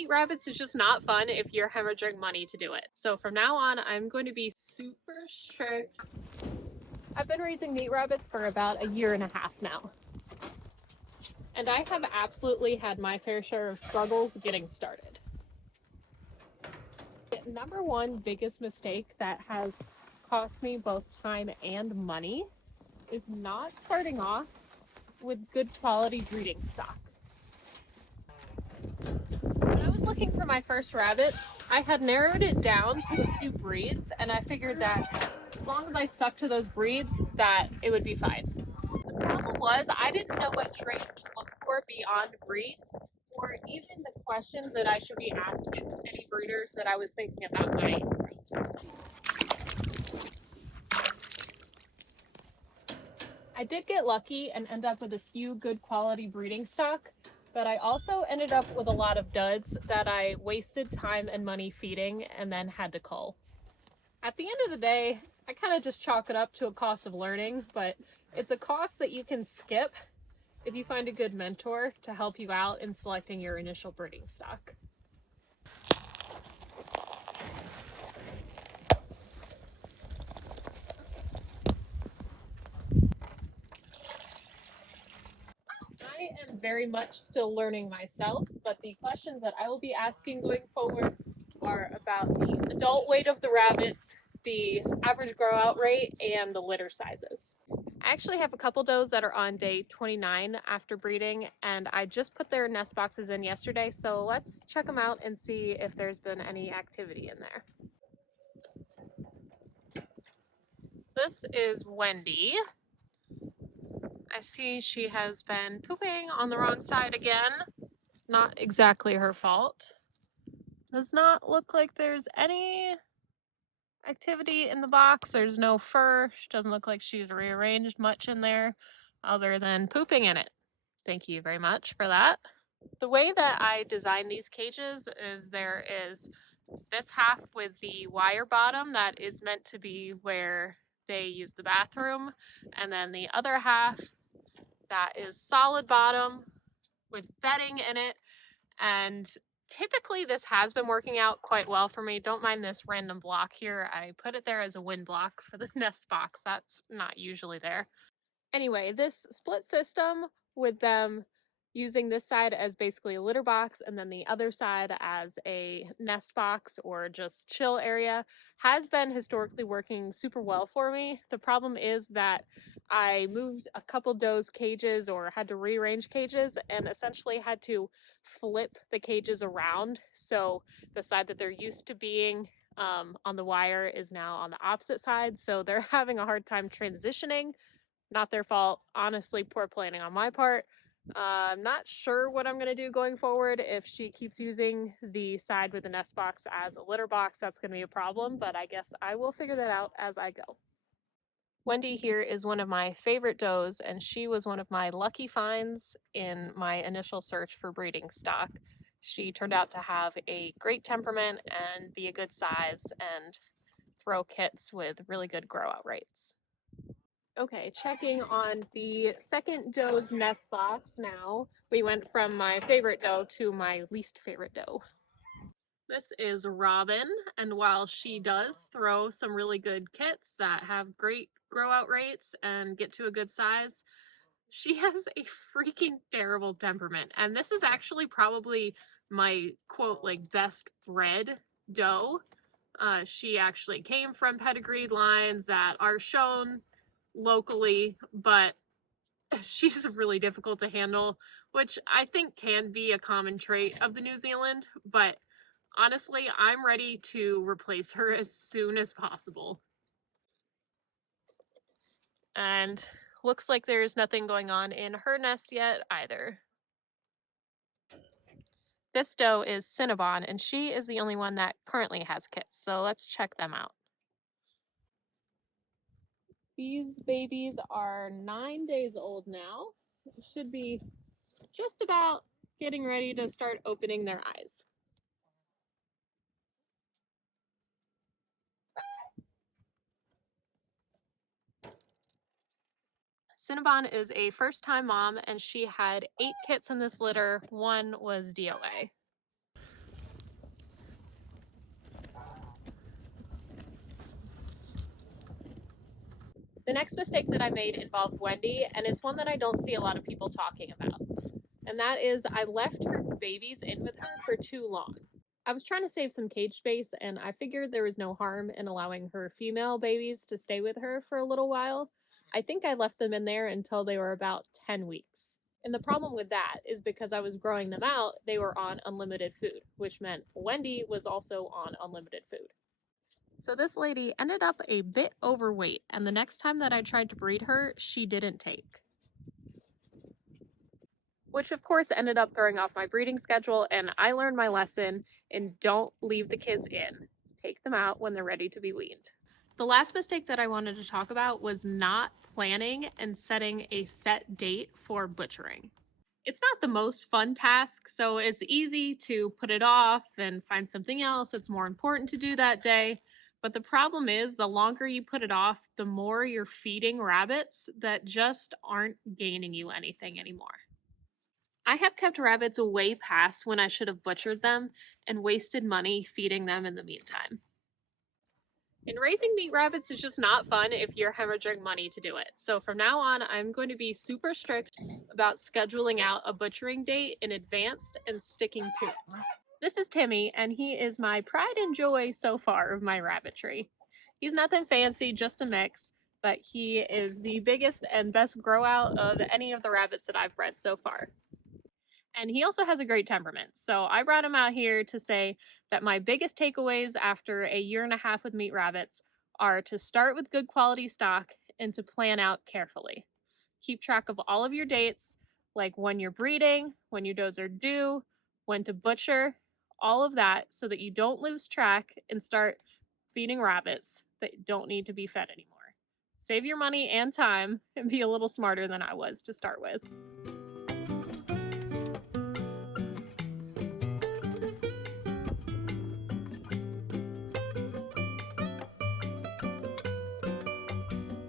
meat rabbits is just not fun if you're hemorrhaging money to do it. So from now on, I'm going to be super strict. I've been raising meat rabbits for about a year and a half now. And I have absolutely had my fair share of struggles getting started. The number one biggest mistake that has cost me both time and money is not starting off with good quality breeding stock. When I was looking for my first rabbits, I had narrowed it down to a few breeds, and I figured that as long as I stuck to those breeds, that it would be fine. The problem was I didn't know what traits to look for beyond breeds, or even the questions that I should be asking any breeders that I was thinking about buying from. I did get lucky and end up with a few good quality breeding stock, but I also ended up with a lot of duds that I wasted time and money feeding and then had to cull. At the end of the day, I kind of just chalk it up to a cost of learning, but it's a cost that you can skip if you find a good mentor to help you out in selecting your initial breeding stock. I am very much still learning myself, but the questions that I will be asking going forward are about the adult weight of the rabbits, the average grow out rate, and the litter sizes. I actually have a couple does that are on day 29 after breeding, and I just put their nest boxes in yesterday, so let's check them out and see if there's been any activity in there. This is Wendy. I see she has been pooping on the wrong side again. Not exactly her fault. Does not look like there's any activity in the box. There's no fur. She doesn't look like she's rearranged much in there other than pooping in it. Thank you very much for that. The way that I design these cages is there is this half with the wire bottom that is meant to be where they use the bathroom, and then the other half that is solid bottom with bedding in it. And typically this has been working out quite well for me. Don't mind this random block here. I put it there as a wind block for the nest box. That's not usually there. Anyway, this split system with them using this side as basically a litter box and then the other side as a nest box or just chill area has been historically working super well for me. The problem is that I moved a couple does cages or had to rearrange cages and essentially had to flip the cages around. So the side that they're used to being on the wire is now on the opposite side. So they're having a hard time transitioning. Not their fault. Honestly, poor planning on my part. I'm not sure what I'm going to do going forward. If she keeps using the side with the nest box as a litter box, that's going to be a problem, but I guess I will figure that out as I go. Wendy here is one of my favorite does, and she was one of my lucky finds in my initial search for breeding stock. She turned out to have a great temperament and be a good size and throw kits with really good grow out rates. Okay, checking on the second doe's nest box now. We went from my favorite doe to my least favorite doe. This is Robin, and while she does throw some really good kits that have great grow out rates and get to a good size, she has a freaking terrible temperament. And this is actually probably my quote, like, best bred doe. She actually came from pedigreed lines that are shown locally, but she's really difficult to handle, which I think can be a common trait of the New Zealand, but honestly, I'm ready to replace her as soon as possible. And looks like there's nothing going on in her nest yet either. This doe is Cinnabon, and she is the only one that currently has kits, so let's check them out. These babies are 9 days old now. Should be just about getting ready to start opening their eyes. Cinnabon is a first-time mom, and she had 8 kits in this litter. 1 was DOA. The next mistake that I made involved Wendy, and it's one that I don't see a lot of people talking about. And that is I left her babies in with her for too long. I was trying to save some cage space, and I figured there was no harm in allowing her female babies to stay with her for a little while. I think I left them in there until they were about 10 weeks. And the problem with that is because I was growing them out, they were on unlimited food, which meant Wendy was also on unlimited food. So this lady ended up a bit overweight, and the next time that I tried to breed her, she didn't take. Which of course ended up throwing off my breeding schedule, and I learned my lesson and don't leave the kids in. Take them out when they're ready to be weaned. The last mistake that I wanted to talk about was not planning and setting a set date for butchering. It's not the most fun task, so it's easy to put it off and find something else that's more important to do that day. But the problem is, the longer you put it off, the more you're feeding rabbits that just aren't gaining you anything anymore. I have kept rabbits way past when I should have butchered them and wasted money feeding them in the meantime. And raising meat rabbits is just not fun if you're hemorrhaging money to do it. So from now on, I'm going to be super strict about scheduling out a butchering date in advance and sticking to it. This is Timmy, and he is my pride and joy so far of my rabbitry. He's nothing fancy, just a mix, but he is the biggest and best grow out of any of the rabbits that I've bred so far. And he also has a great temperament. So I brought him out here to say that my biggest takeaways after a year and a half with meat rabbits are to start with good quality stock and to plan out carefully. Keep track of all of your dates, like when you're breeding, when your does are due, when to butcher, all of that, so that you don't lose track and start feeding rabbits that don't need to be fed anymore. Save your money and time and be a little smarter than I was to start with.